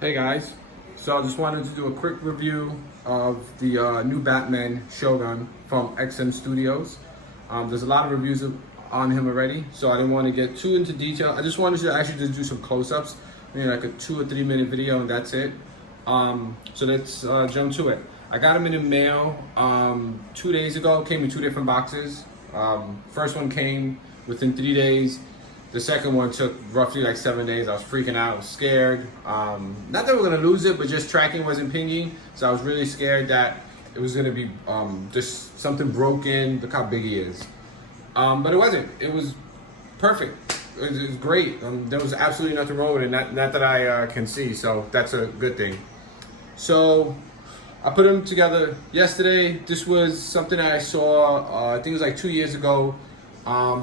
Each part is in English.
Hey guys, so I just wanted to do a quick review of the new Batman Shogun from XM Studios. There's a lot of reviews on him already, so I didn't want to get too into detail. I just wanted to actually just do some close-ups, maybe like a 2 or 3 minute video, and that's it. So let's jump to it. I got him in the mail 2 days ago. Came in 2 different boxes. First one came within 3 days. The second one took roughly like 7 days. I was freaking out, I was scared. Not that we're gonna lose it, but just tracking wasn't pinging. So I was really scared that it was gonna be just something broken. Look how big he is. But it wasn't, it was perfect. It was great. There was absolutely nothing wrong with it, not that I can see, so that's a good thing. So I put them together yesterday. This was something I saw, I think it was like 2 years ago.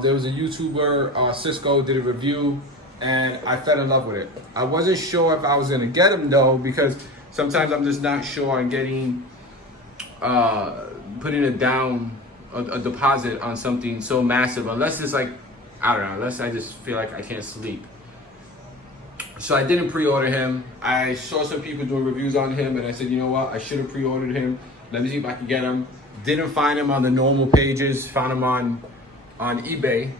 There was a YouTuber, Cisco, did a review, and I fell in love with it. I wasn't sure if I was gonna get them though, because sometimes I'm just not sure on getting, putting it down, a deposit on something so massive, unless it's like, I don't know, unless I just feel like I can't sleep. So I didn't pre-order him. I saw some people doing reviews on him, and I said, you know what, I should have pre-ordered him. Let me see if I can get him. Didn't find him on the normal pages, found him on eBay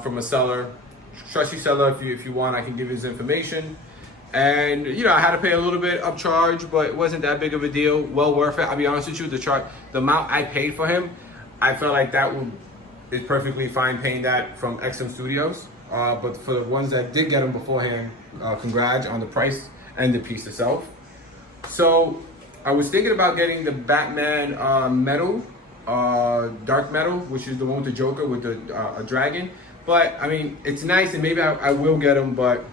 from a seller, trusty seller. If you want, I can give you his information. And you know, I had to pay a little bit upcharge, but it wasn't that big of a deal. Well worth it. I'll be honest with you, the amount I paid for him, I felt like is perfectly fine paying that from XM Studios. But for the ones that did get him beforehand, congrats on the price and the piece itself. So I was thinking about getting the Batman metal. Dark metal, which is the one with the Joker with a dragon. But I mean, it's nice, and maybe I will get them, but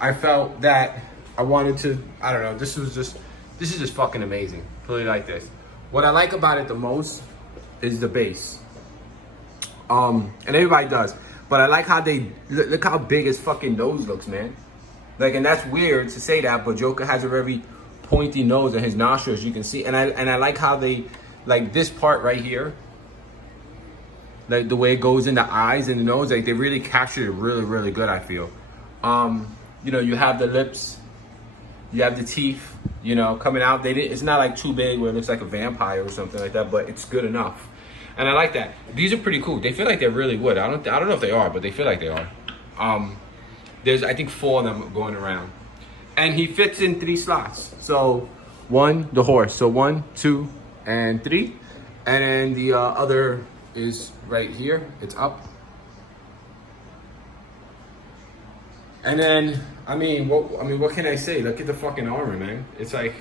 I felt that I wanted to, I don't know, this is just fucking amazing. Really like this. What I like about it the most is the base. And everybody does, but I like how they look how big his fucking nose looks, man. Like, and that's weird to say that, but Joker has a very pointy nose, and his nostrils, you can see, and I like how they, like this part right here, like the way it goes in the eyes and the nose, like they really captured it really good, I feel. You know, you have the lips, you have the teeth, you know, coming out. It's not like too big where it looks like a vampire or something like that, but it's good enough. And I like that. These are pretty cool. They feel like they're really wood. I don't know if they are, but they feel like they are. There's, I think, 4 of them going around. And he fits in 3 slots. So the horse. So 1, 2, and 3, and then the other is right here. It's up, and then I mean, what can I say? Look at the fucking armor, man. It's like,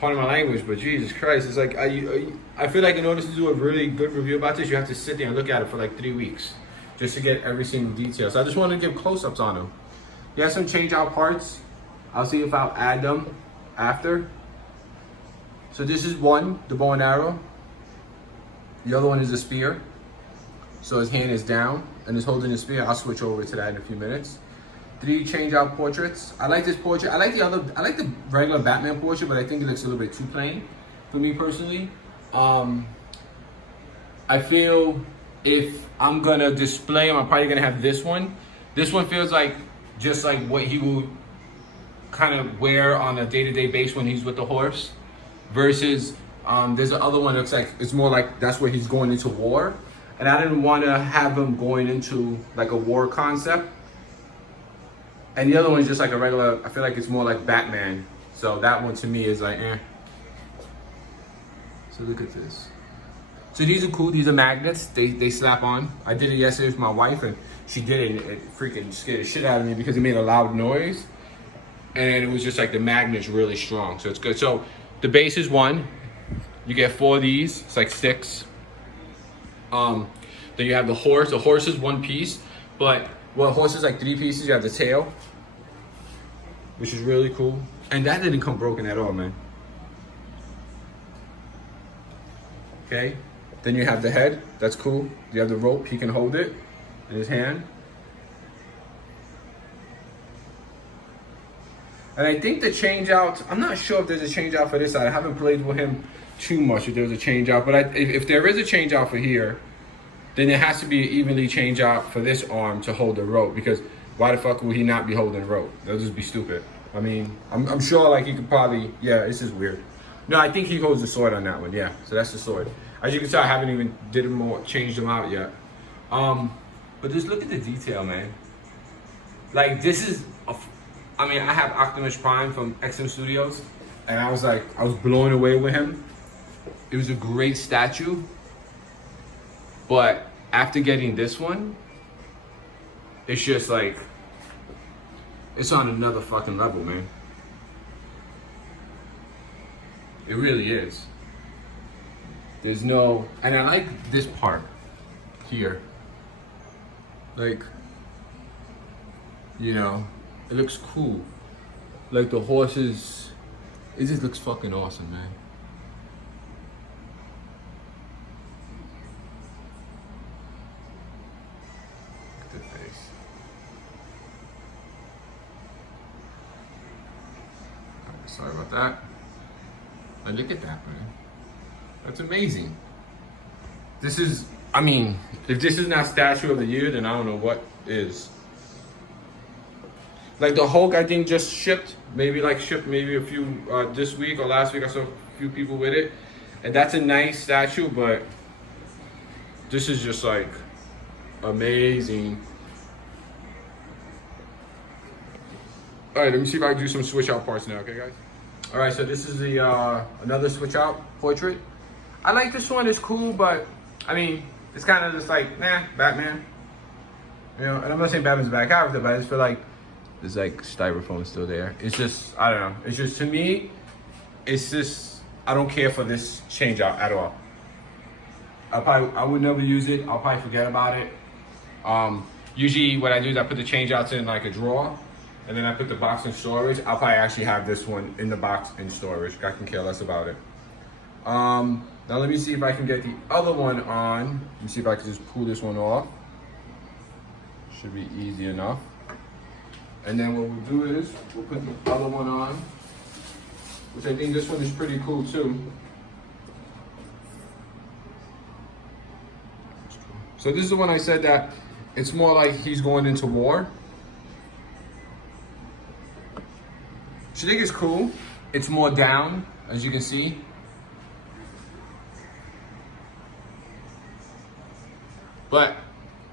pardon my language, but Jesus Christ, it's like I feel like in order to do a really good review about this, you have to sit there and look at it for like 3 weeks just to get every single detail. So I just want to give close-ups on him. He has some change-out parts. I'll see if I'll add them after. So this is one, the bow and arrow. The other one is the spear. So his hand is down and he's holding the spear. I'll switch over to that in a few minutes. 3 change out portraits. I like this portrait. I like the regular Batman portrait, but I think it looks a little bit too plain for me personally. I feel if I'm gonna display him, I'm probably gonna have this one. This one feels like just like what he will kind of wear on a day-to-day basis when he's with the horse. Versus there's the other one that looks like it's more like that's where he's going into war, and I didn't want to have him going into like a war concept. And the other one is just like a regular, I feel like it's more like Batman, so that one to me is like So look at this. So these are cool. These are magnets. They slap on. I did it yesterday with my wife, and she did it, and it freaking scared the shit out of me because it made a loud noise, and it was just like the magnet's really strong, so it's good. So the base is 1. You get 4 of these. It's like 6. Then you have the horse. The horse is 1 piece, but well, horse is like 3 pieces. You have the tail, which is really cool, and that didn't come broken at all, man. Okay. Then you have the head. That's cool. You have the rope. He can hold it in his hand. And I think the change out, I'm not sure if there's a change out for this side. I haven't played with him too much if there's a change out, but if there is a change out for here, then there has to be an evenly change out for this arm to hold the rope, because why the fuck would he not be holding the rope? That'll just be stupid. I mean, I'm sure like he could probably, yeah, it's just weird. No, I think he holds the sword on that one, yeah. So that's the sword. As you can tell, I haven't even changed them out yet. But just look at the detail, man. Like this is, I mean, I have Optimus Prime from XM Studios, and I was blown away with him. It was a great statue, but after getting this one, it's just like, it's on another fucking level, man. It really is. There's no, and I like this part here. Like, you know, it looks cool. Like the horses, it just looks fucking awesome, man. Look at the face. Sorry about that. But look at that, man. That's amazing. This is, I mean, if this is not Statue of the Year, then I don't know what is. Like the Hulk, I think just shipped maybe a few this week or last week. I saw a few people with it, and that's a nice statue. But this is just like amazing. All right, let me see if I can do some switch out parts now, okay, guys? All right, so this is the another switch out portrait. I like this one. It's cool, but I mean, it's kind of just like, nah, Batman. You know, and I'm not saying Batman's a bad character, but I just feel like there's like styrofoam still there. It's just, I don't know. It's just, to me, it's just, I don't care for this change out at all. I would never use it. I'll probably forget about it. Usually what I do is I put the change outs in like a drawer, and then I put the box in storage. I'll probably actually have this one in the box in storage. I can care less about it. Now let me see if I can get the other one on. Let me see if I can just pull this one off. Should be easy enough. And then what we'll do is we'll put the other one on, which I think this one is pretty cool too. So this is the one I said that it's more like he's going into war. So I think it's cool. It's more down, as you can see. But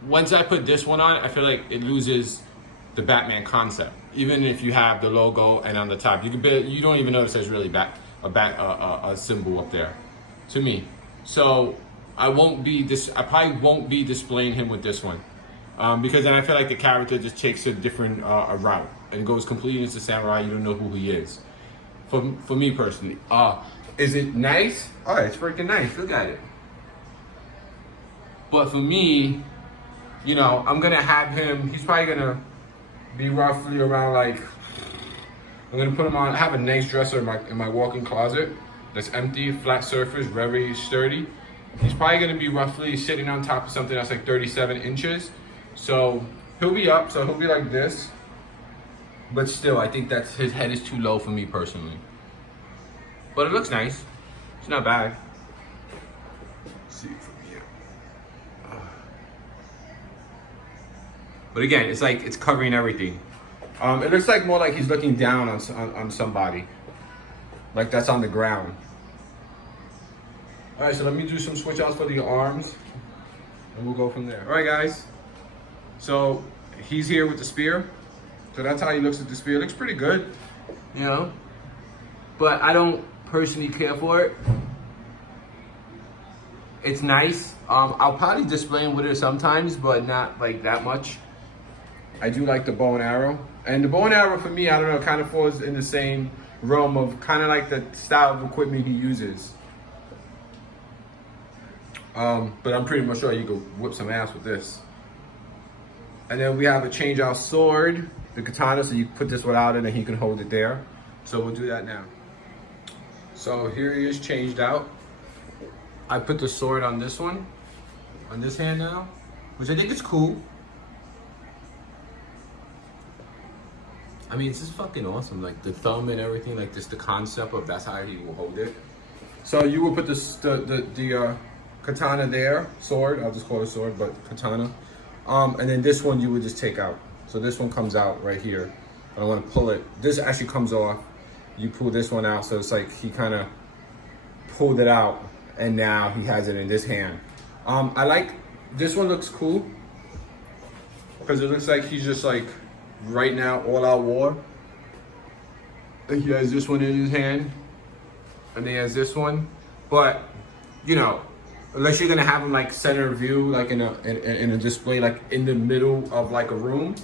once I put this one on, I feel like it loses the Batman concept. Even if you have the logo and on the top, you don't even notice there's really a symbol up there, to me. So I probably won't be displaying him with this one, because then I feel like the character just takes a different route and goes completely into samurai. You don't know who he is. For me personally, is it nice? Oh, it's freaking nice. Look at it. But for me, you know, I'm gonna have him. He's probably gonna be roughly around like, I'm gonna put him on. I have a nice dresser in my walk-in closet that's empty, flat surface, very sturdy. He's probably gonna be roughly sitting on top of something that's like 37 inches. So he'll be up, so he'll be like this. But still, I think that his head is too low for me personally. But it looks nice. It's not bad. Let's see from here. But again, it's like it's covering everything. It looks like more like he's looking down on somebody, like that's on the ground. All right, so let me do some switch outs for the arms, and we'll go from there. All right, guys. So he's here with the spear. So that's how he looks with the spear. It looks pretty good, you know. But I don't personally care for it. It's nice. I'll probably display him with it sometimes, but not like that much. I do like the bow and arrow. And the bow and arrow for me, I don't know, kind of falls in the same realm of kind of like the style of equipment he uses. But I'm pretty much sure you could whip some ass with this. And then we have a change out sword, the katana, so you put this one out and then he can hold it there. So we'll do that now. So here he is changed out. I put the sword on this one, on this hand now, which I think is cool. I mean, it's just fucking awesome. Like the thumb and everything, like just the concept of that's how he will hold it. So you will put the katana there, sword, I'll just call it sword, but katana. And then this one you would just take out. So this one comes out right here. I want to pull it. This actually comes off. You pull this one out, so it's like he kind of pulled it out, and now he has it in this hand. I like this one. Looks cool because it looks like he's just like right now all out war. And he has this one in his hand, and he has this one. But you know, unless you're gonna have him like center view, like in a display, like in the middle of like a room,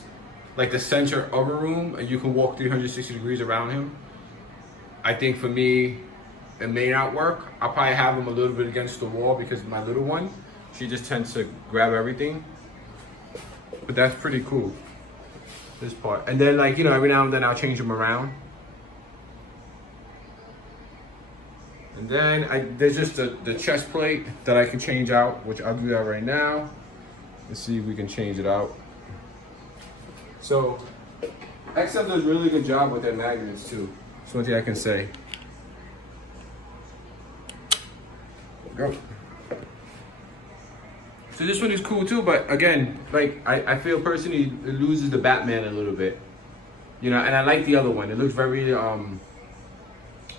like the center of a room, and you can walk 360 degrees around him. I think for me, it may not work. I'll probably have him a little bit against the wall because my little one, she just tends to grab everything. But that's pretty cool, this part. And then like, you know, every now and then I'll change him around. And then there's just the chest plate that I can change out, which I'll do that right now. Let's see if we can change it out. So, XF does a really good job with their magnets too. That's one thing I can say. Go. So this one is cool too, but again, like I feel personally it loses the Batman a little bit. You know, and I like the other one. It looks very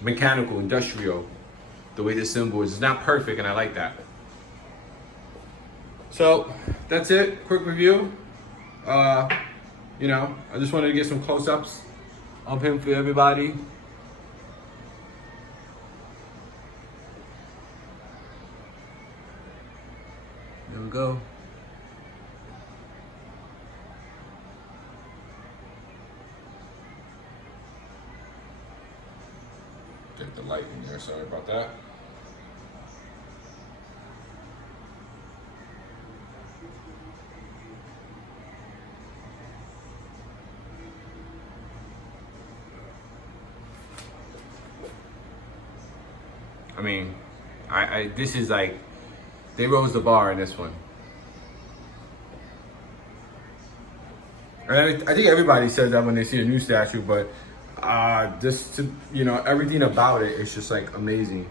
mechanical, industrial. The way this symbol is. It's not perfect, and I like that. So that's it. Quick review. You know, I just wanted to get some close-ups of him for everybody. There we go. Get the light in there, sorry about that. I mean, this is like, they rose the bar in this one. And I think everybody says that when they see a new statue, but just to, you know, everything about it is just like amazing.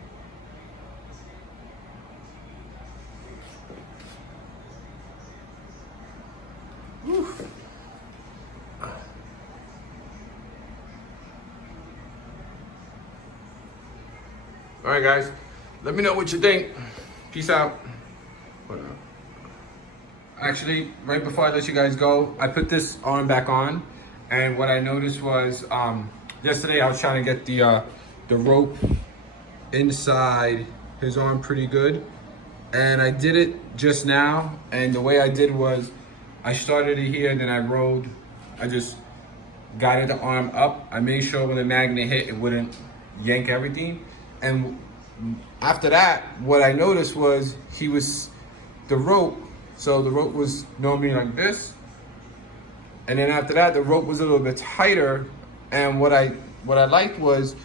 Whew. All right, guys, let me know what you think. Peace out. Actually, right before I let you guys go, I put this arm back on, and what I noticed was yesterday I was trying to get the rope inside his arm pretty good, and I did it just now. And the way I did was I started it here, then I just guided the arm up. I made sure when the magnet hit, it wouldn't yank everything. And after that, what I noticed was the rope was normally like this. And then after that, the rope was a little bit tighter. And what I liked was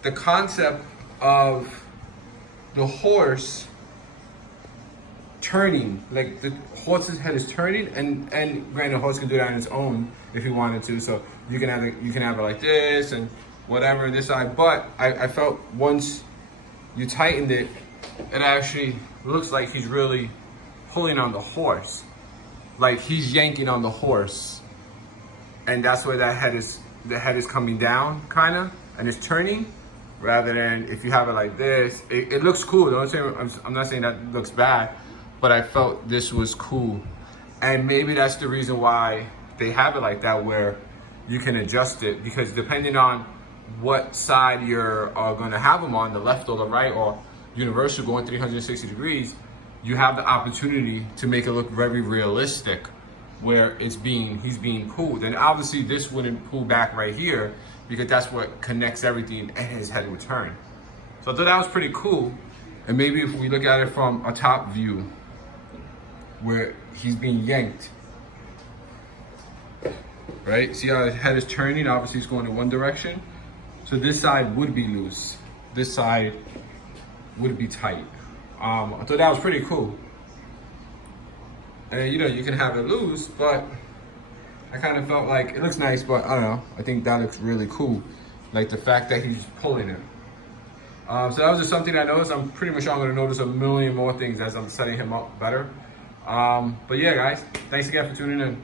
the concept of the horse turning. Like the horse's head is turning, and granted, the horse can do that on its own if he wanted to. So you can have it like this and whatever this side. But I felt once you tightened it, it actually looks like he's really pulling on the horse, like he's yanking on the horse, and that's where the head is coming down, kind of, and it's turning, rather than if you have it like this. It looks cool. I'm not saying that looks bad, but I felt this was cool, and maybe that's the reason why they have it like that, where you can adjust it, because depending on what side you're going to have them on, the left or the right, or universal going 360 degrees, you have the opportunity to make it look very realistic, where he's being pulled. And obviously this wouldn't pull back right here, because that's what connects everything, and his head would turn. So I thought that was pretty cool. And maybe if we look at it from a top view, where he's being yanked, right? See how his head is turning? Obviously he's going in one direction. So this side would be loose. This side would be tight. I thought that was pretty cool. And you know, you can have it loose, but I kind of felt like it looks nice, but I don't know. I think that looks really cool. Like the fact that he's pulling it. So that was just something I noticed. I'm pretty much sure I'm gonna notice a million more things as I'm setting him up better. But yeah, guys, thanks again for tuning in.